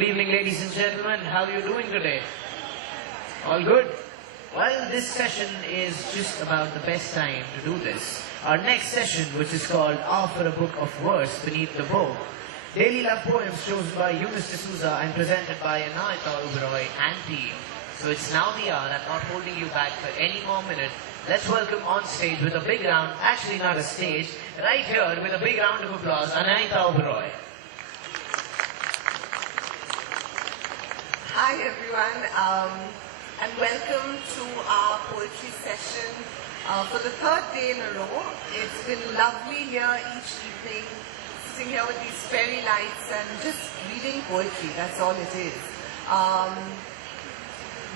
Good evening, ladies and gentlemen. How are you doing today? All good? Well, this session is just about the best time to do this. Our next session, which is called Offer a Book of Verse Beneath the Bough. Daily Love Poems chosen by Eunice D'Souza and presented by Anita Uberoy and team. So it's now the hour. I'm not holding you back for any more minute. Let's welcome on stage with a big round, actually not a stage, right here with a big round of applause, Anita Uberoy. Hi everyone, and welcome to our poetry session for the third day in a row. It's been lovely here each evening, sitting here with these fairy lights and just reading poetry, that's all it is.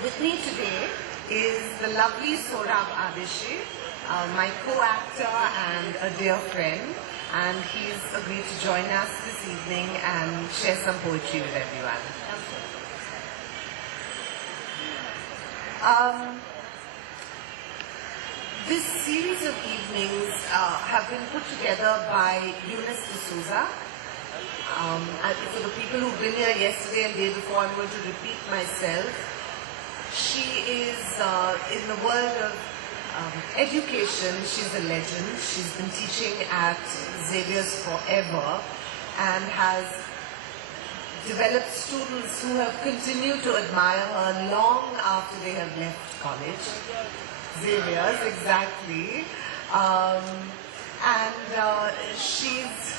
With me today is the lovely Saurabh Adeshi, my co-actor and a dear friend, and he's agreed to join us this evening and share some poetry with everyone. This series of evenings have been put together by Eunice D'Souza. For the people who've been here yesterday and the day before, I'm going to repeat myself. She is, in the world of education, she's a legend. She's been teaching at Xavier's forever and has developed students who have continued to admire her long after they have left college. Xavier's, exactly. She's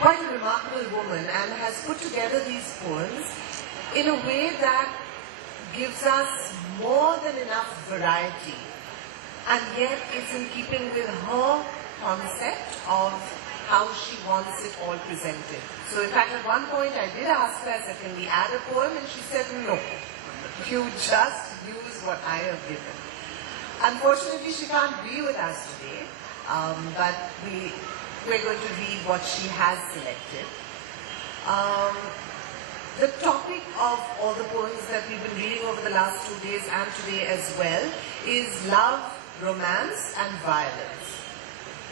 quite a remarkable woman and has put together these poems in a way that gives us more than enough variety, and yet it's in keeping with her concept of how she wants it all presented. So in fact, at one point I did ask her, I said, can we add a poem? And she said, no, you just use what I have given. Unfortunately, she can't be with us today, but we're going to read what she has selected. The topic of all the poems that we've been reading over the last 2 days and today as well is love, romance and violence.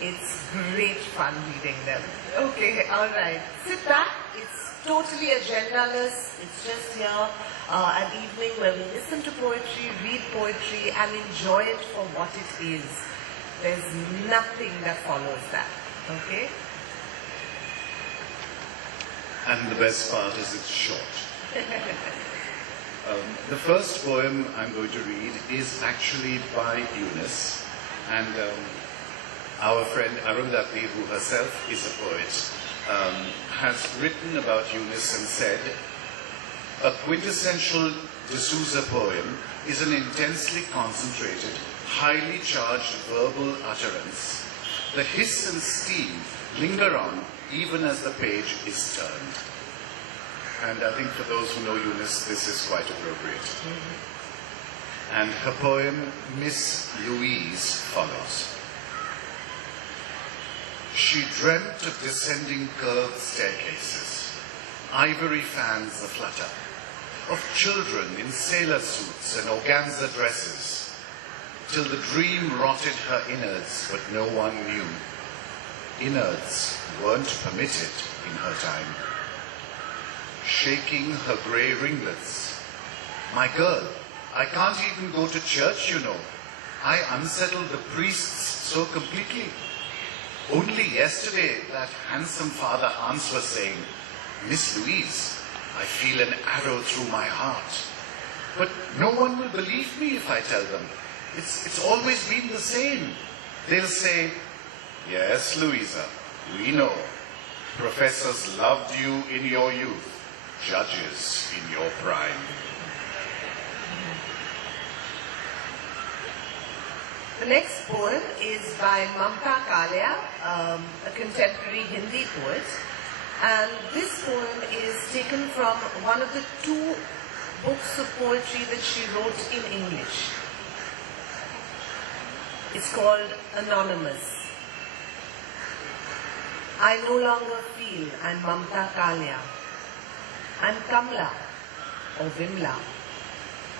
It's great fun reading them. Okay, alright. Sit back. It's totally agendaless. It's just here an evening where we listen to poetry, read poetry and enjoy it for what it is. There's nothing that follows that. Okay? And the best part is it's short. The first poem I'm going to read is actually by Eunice, and our friend Arundhati, who herself is a poet, has written about Eunice and said, a quintessential D'Souza poem is an intensely concentrated, highly charged verbal utterance. The hiss and steam linger on even as the page is turned. And I think for those who know Eunice, this is quite appropriate. And her poem, Miss Louise, follows. She dreamt of descending curved staircases, ivory fans aflutter, of children in sailor suits and organza dresses, till the dream rotted her innards, but no one knew. Innards weren't permitted in her time. Shaking her grey ringlets. My girl, I can't even go to church, you know. I unsettled the priests so completely. Only yesterday that handsome Father Hans was saying, Miss Louise, I feel an arrow through my heart. But no one will believe me if I tell them. It's always been the same. They'll say, yes, Louisa, we know. Professors loved you in your youth, judges in your prime. The next poem is by Mamta Kalia, a contemporary Hindi poet. And this poem is taken from one of the 2 books of poetry that she wrote in English. It's called Anonymous. I no longer feel I'm Mamta Kalia. I'm Kamla, or Vimla,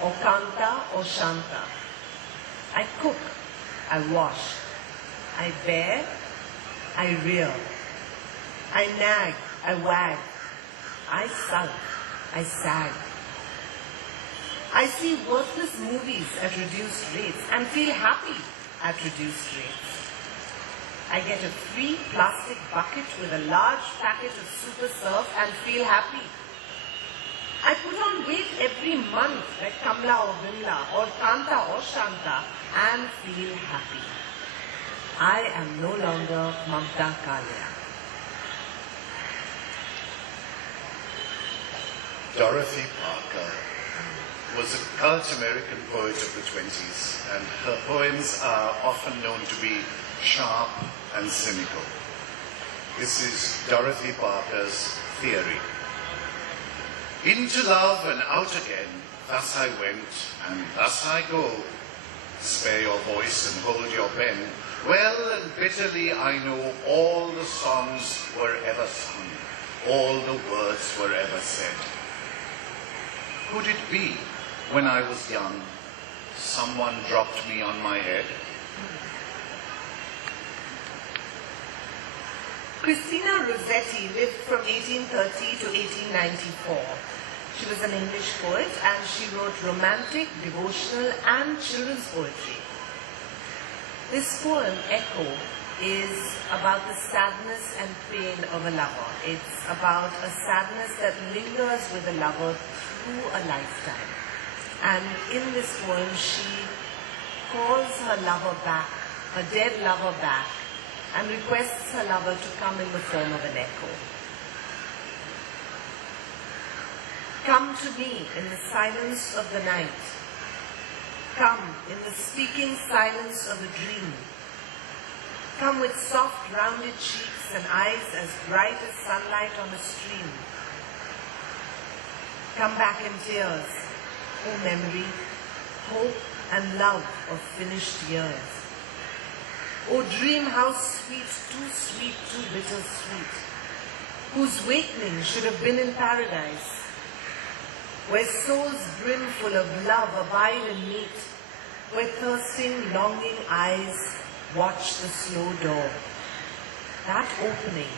or Kanta, or Shanta. I cook, I wash, I bear, I rear, I nag, I wagged. I sunk. I sagged. I see worthless movies at reduced rates and feel happy at reduced rates. I get a free plastic bucket with a large packet of Super Surf and feel happy. I put on weight every month like Kamla or Bimla or Kanta or Shanta and feel happy. I am no longer Mamta Kalia. Dorothy Parker was a cult American poet of the 20s, and her poems are often known to be sharp and cynical. This is Dorothy Parker's Theory. Into love and out again, thus I went, and thus I go. Spare your voice and hold your pen. Well and bitterly I know all the songs were ever sung, all the words were ever said. Could it be, when I was young, someone dropped me on my head? Christina Rossetti lived from 1830 to 1894. She was an English poet and she wrote romantic, devotional and children's poetry. This poem, Echo, is about the sadness and pain of a lover. It's about a sadness that lingers with a lover through a lifetime. And in this poem, she calls her lover back, her dead lover back, and requests her lover to come in the form of an echo. Come to me in the silence of the night. Come in the speaking silence of a dream. Come with soft rounded cheeks and eyes as bright as sunlight on a stream. Come back in tears, O memory, hope and love of finished years. O dream how sweet, too bitter sweet, whose wakening should have been in paradise, where souls brimful of love abide and meet, where thirsting, longing eyes watch the slow door. That opening,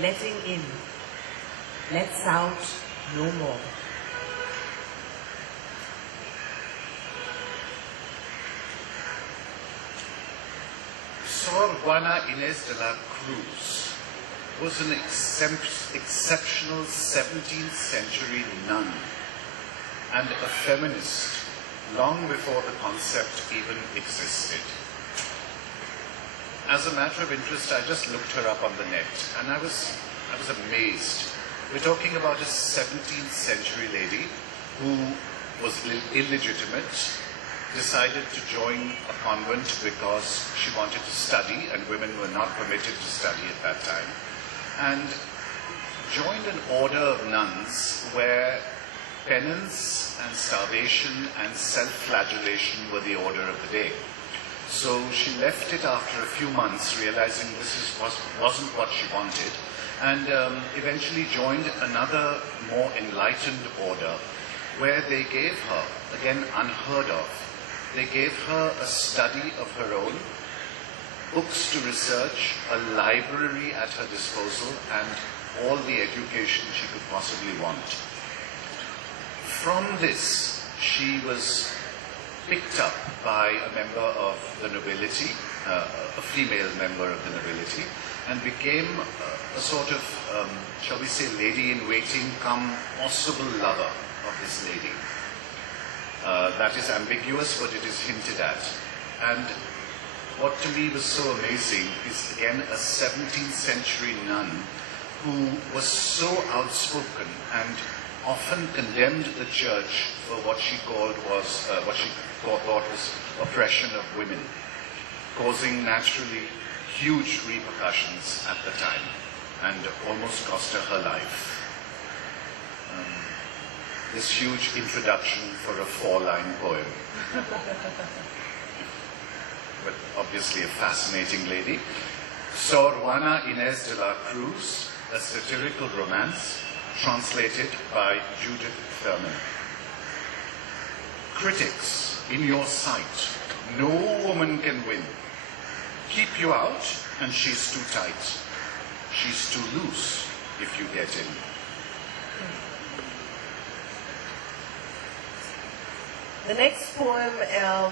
letting in, lets out no more. Sor Juana Inés de la Cruz was an exceptional 17th century nun and a feminist long before the concept even existed. As a matter of interest, I just looked her up on the net and I was amazed. We're talking about a 17th century lady who was illegitimate, decided to join a convent because she wanted to study and women were not permitted to study at that time, and joined an order of nuns where penance and starvation and self-flagellation were the order of the day. So she left it after a few months, realizing wasn't what she wanted, and eventually joined another more enlightened order where they gave her, again unheard of, they gave her a study of her own, books to research, a library at her disposal, and all the education she could possibly want. From this, she was picked up by a member of the nobility, a female member of the nobility, and became a sort of, shall we say, lady-in-waiting come possible lover of this lady. That is ambiguous, but it is hinted at. And what to me was so amazing is, again, a 17th century nun who was so outspoken and often condemned the church for what she thought was oppression of women, causing naturally huge repercussions at the time and almost cost her her life. This huge introduction for a 4-line poem. But obviously a fascinating lady. Sor Juana Inés de la Cruz, a satirical romance, translated by Judith Thurman. Critics, in your sight, no woman can win. Keep you out, and she's too tight. She's too loose, if you get in. The next poem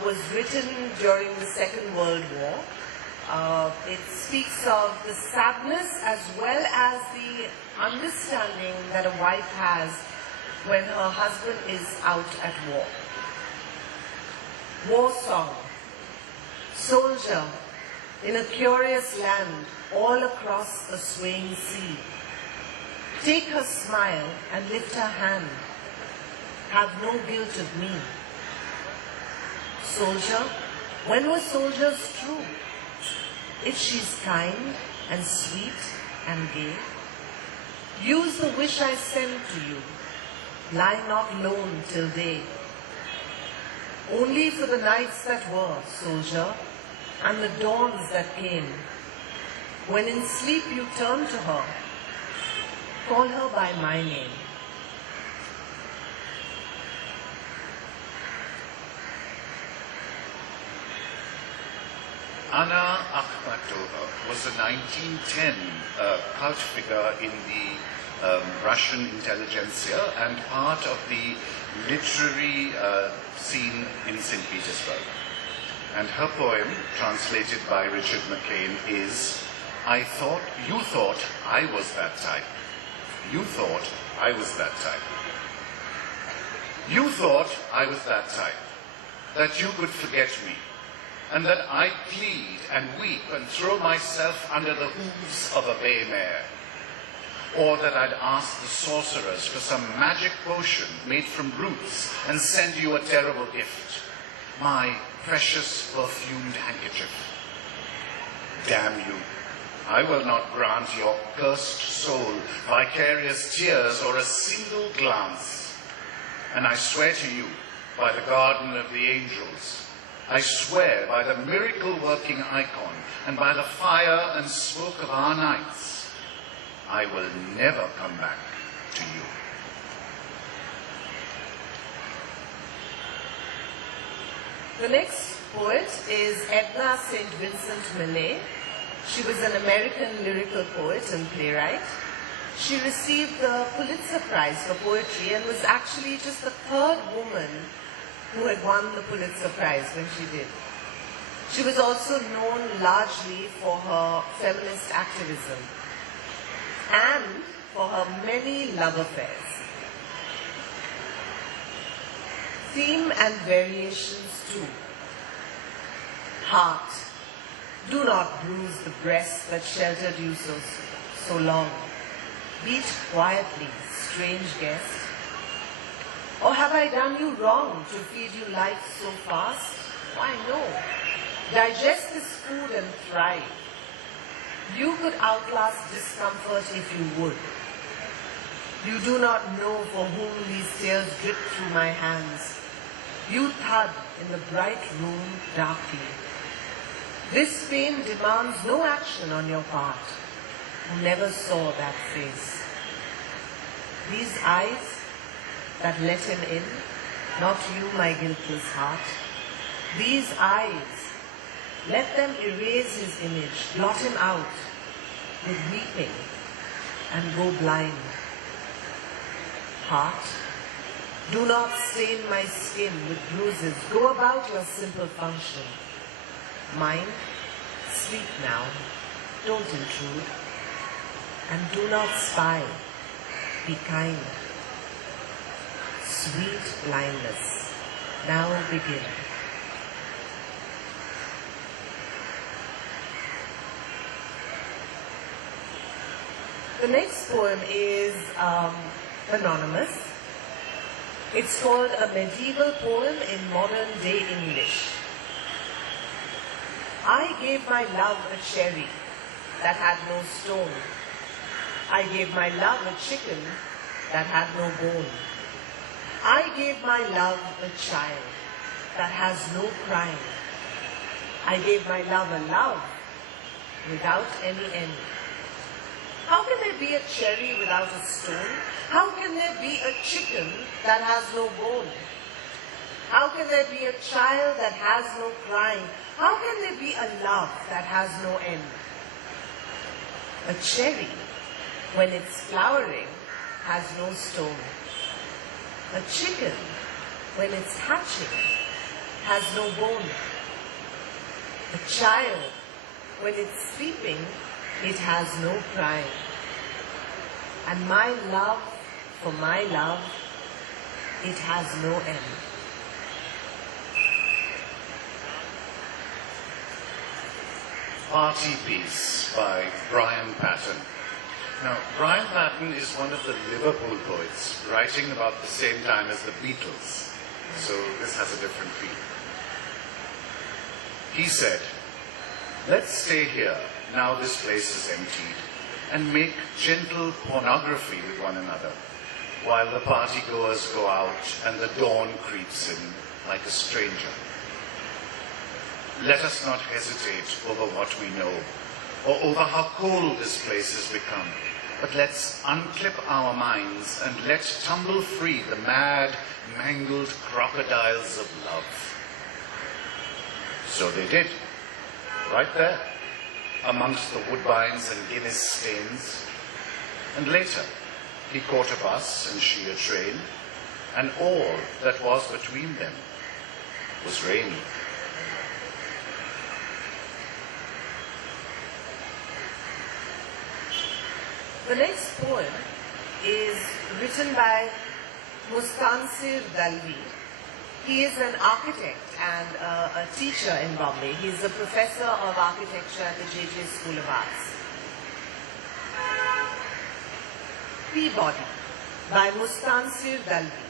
was written during the Second World War. It speaks of the sadness as well as the understanding that a wife has when her husband is out at war. War song. Soldier, in a curious land, all across a swaying sea. Take her smile and lift her hand. Have no guilt of me. Soldier, when were soldiers true? If she's kind and sweet and gay, use the wish I send to you. Lie not lone till day. Only for the nights that were, soldier, and the dawns that came. When in sleep you turn to her, call her by my name. Anna Akhmatova was a 1910 cult figure in the Russian intelligentsia and part of the literary scene in St. Petersburg. And her poem, translated by Richard McCain, is, you thought I was that type. You thought I was that type. You thought I was that type, that you could forget me, and that I'd plead and weep and throw myself under the hooves of a bay mare, or that I'd ask the sorcerers for some magic potion made from roots and send you a terrible gift, my precious perfumed handkerchief. Damn you, I will not grant your cursed soul vicarious tears or a single glance. And I swear to you, by the garden of the angels, I swear by the miracle-working icon and by the fire and smoke of our nights, I will never come back to you. The next poet is Edna St. Vincent Millay. She was an American lyrical poet and playwright. She received the Pulitzer Prize for poetry and was actually just the third woman who had won the Pulitzer Prize when she did. She was also known largely for her feminist activism and for her many love affairs. Theme and variations too. Heart, do not bruise the breast that sheltered you so long. Beat quietly, strange guest. Or have I done you wrong to feed you life so fast? Why no. Digest this food and thrive. You could outlast discomfort if you would. You do not know for whom these tears drip through my hands. You thud in the bright room darkly. This pain demands no action on your part, who never saw that face. These eyes that let him in, not you, my guiltless heart. These eyes, let them erase his image, blot him out with weeping and go blind. Heart, do not stain my skin with bruises. Go about your simple function. Mind, sleep now. Don't intrude. And do not spy. Be kind. Sweet blindness. Now begin. The next poem is anonymous. It's called A Medieval Poem in Modern Day English. I gave my love a cherry that had no stone. I gave my love a chicken that had no bone. I gave my love a child that has no crime. I gave my love a love without any end. How can there be a cherry without a stone? How can there be a chicken that has no bone? How can there be a child that has no crime? How can there be a love that has no end? A cherry when it's flowering, has no stone. A chicken, when it's hatching, has no bone. A child, when it's sleeping, it has no pride. And my love for my love, it has no end. Party Piece by Brian Patton. Now, Brian Patton is one of the Liverpool poets, writing about the same time as the Beatles. So this has a different feel. He said, "Let's stay here, now this place is emptied, and make gentle pornography with one another, while the party-goers go out and the dawn creeps in like a stranger. Let us not hesitate over what we know, or over how cold this place has become, but let's unclip our minds and let tumble free the mad, mangled crocodiles of love." So they did, right there, amongst the woodbines and Guinness stains. And later, he caught a bus and she a train, and all that was between them was rain. The next poem is written by Mustansir Dalvi. He is an architect and a teacher in Bombay. He is a professor of architecture at the JJ School of Arts. Peabody by Mustansir Dalvi.